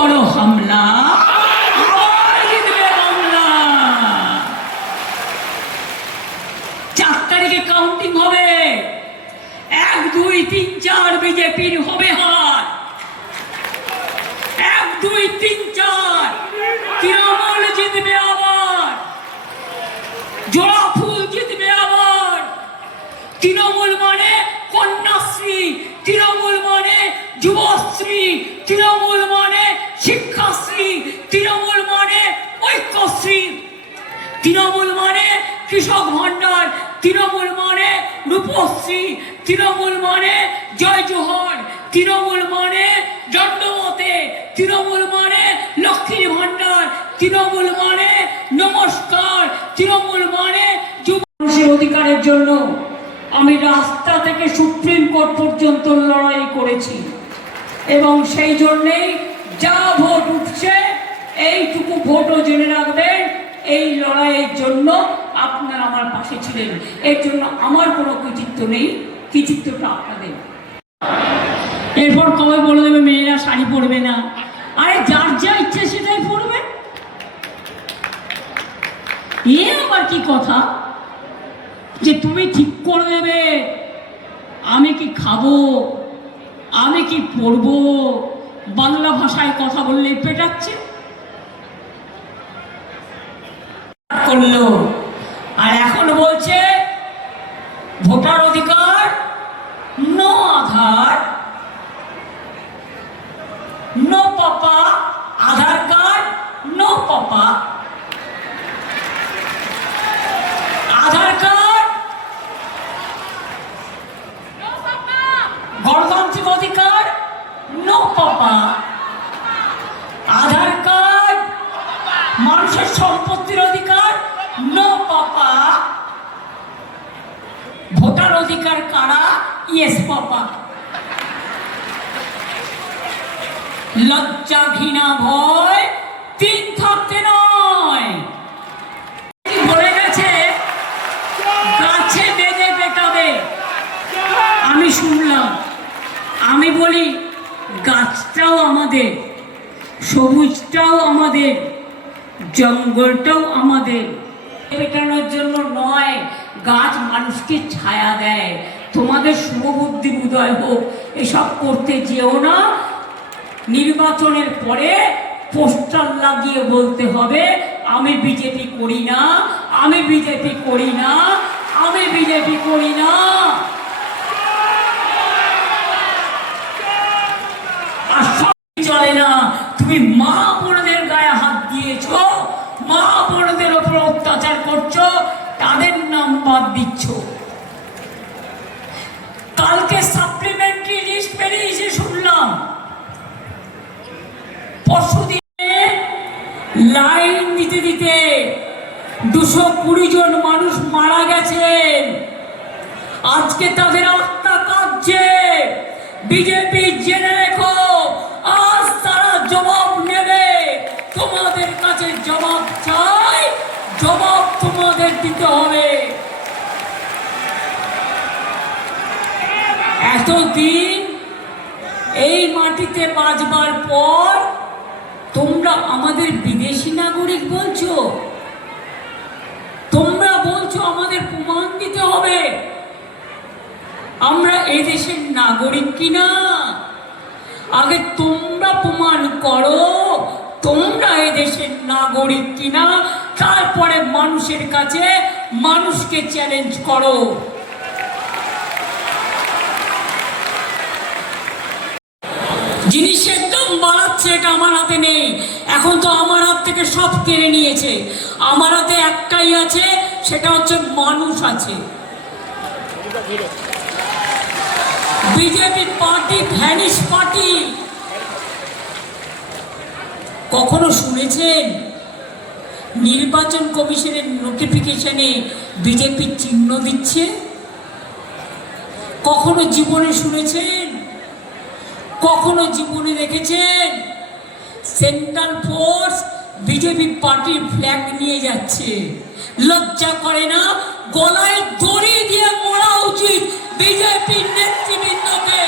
করো হামলা, আবার জিতবে বাংলা। 4 তারিখে কাউন্টিং হবে, 1 2 3 4 বিজেপির হবে হার। 1 2 3 4 তৃণমূল জিতবে আবার, জোড়া ফুল জিতবে আবার। তৃণমূল মানে কন্যাশ্রী, তৃণমূল মানে যুবশ্রী, তৃণমূল মানে শিক্ষাশ্রী, তৃণমূল মানে ঐক্যশ্রী, তৃণমূল মানে কৃষক ভান্ডার, তৃণমূল মানে রূপশ্রী, তৃণমূল মানে জয় জোহর, তৃণমূল মানে দণ্ডমতে, তৃণমূল মানে লক্ষ্মীর ভান্ডার, তৃণমূল মানে নমস্কার, তৃণমূল মানে যুব মানুষের অধিকারের জন্য আমি রাস্তা থেকে সুপ্রিম কোর্ট পর্যন্ত লড়াই করেছি এবং সেই জন্যেই যা ভোট উঠছে এইটুকু ভোটও জেনে রাখবেন, এই লড়াইয়ের জন্য আপনারা আমার পাশে ছিলেন। এর জন্য আমার কোনো কৃতিত্ব নেই, কৃতিত্বটা আপনাদের। এরপর কবে বলে দেবে মেয়েরা শাড়ি পরবে না? আরে যার যা ইচ্ছে সেটাই পরবে, এ আবার কি কথা যে তুমি ঠিক করে দেবে আমি কি খাবো, আমি কি পড়বো? বাংলা ভাষায় কথা বললে পেটাচ্ছে করলো, আর এখন বলছে ভোটার অধিকার নো আধার, নো পাপা, আধার কার্ড নো পাপা। আধার কার্ড গণতান্ত্রিক অধিকার নো পাপা, আধার কার্ড মানুষের সম্পত্তির অধিকার নো পাপা, ভোটার অধিকার কারা? ইয়েস পাপা। লজ্জা ঘৃণা ভয় 3 থাকতে নয়। বলে গেছে গাছে বেঁধে পেটাবে, আমি শুনলাম। আমি বলি গাছটাও আমাদের, সবুজটাও আমাদের, জঙ্গলটাও আমাদের। পেটানোর জন্য নয়, গাছ মানুষকে ছায়া দেয়। তোমাদের শুভবুদ্ধি উদয় হোক, এসব করতে যেও না। নির্বাচনের পরে পোস্টার লাগিয়ে বলতে হবে আমি বিজেপি করি না, আমি বিজেপি করি না, আমি বিজেপি করি না। আর সব চলে না। তুমি মা বোনদের গায়ে হাত দিয়েছ, মা বোনদের ওপর অত্যাচার করছো, তাদের নাম বাদ দিচ্ছ। কালকে সাপ্লিমেন্টারি লিস্ট বেরিয়েছে শুনলাম, পরশুদিনে লাইন দিতে দিতে 220 জন মানুষ মারা গেছেন। আজকে তাদের আত্মা কাঁদছে। বিজেপি জেনে রেখো, আজ তারা জবাব নেবে। তোমাদের কাছে জবাব চাই, জবাব তোমাদের দিতে হবে। এতদিন এই মাটিতে বাঁচবার পর তোমরা আমাদের বিদেশি নাগরিক বলছো, তোমরা বলছো আমাদের প্রমাণ দিতে হবে আমরা এই দেশের নাগরিক কিনা। আগে তোমরা প্রমাণ করো তোমরা এই দেশের নাগরিক কিনা, তারপরে মানুষের কাছে মানুষকে চ্যালেঞ্জ করো। জিনিসের দাম বাড়াচ্ছে, এটা আমার হাতে নেই। এখন তো আমার হাত থেকে সব কেড়ে নিয়েছে। আমার হাতে একটাই আছে, সেটা হচ্ছে মানুষ আছে। BJP party vanish party. কখনো শুনেছেন নির্বাচন কমিশনের নোটিফিকেশনে বিজেপি চিহ্ন দিচ্ছে? কখনো জীবনে শুনেছেন? কখনো জীবনে দেখেছেন সেন্ট্রাল ফোর্স বিজেপি পার্টির ফ্ল্যাগ নিয়ে যাচ্ছে? লজ্জা করে না? গলায় দড়ি দিয়ে মরা উচিত বিজেপির নেতৃবৃন্দকে।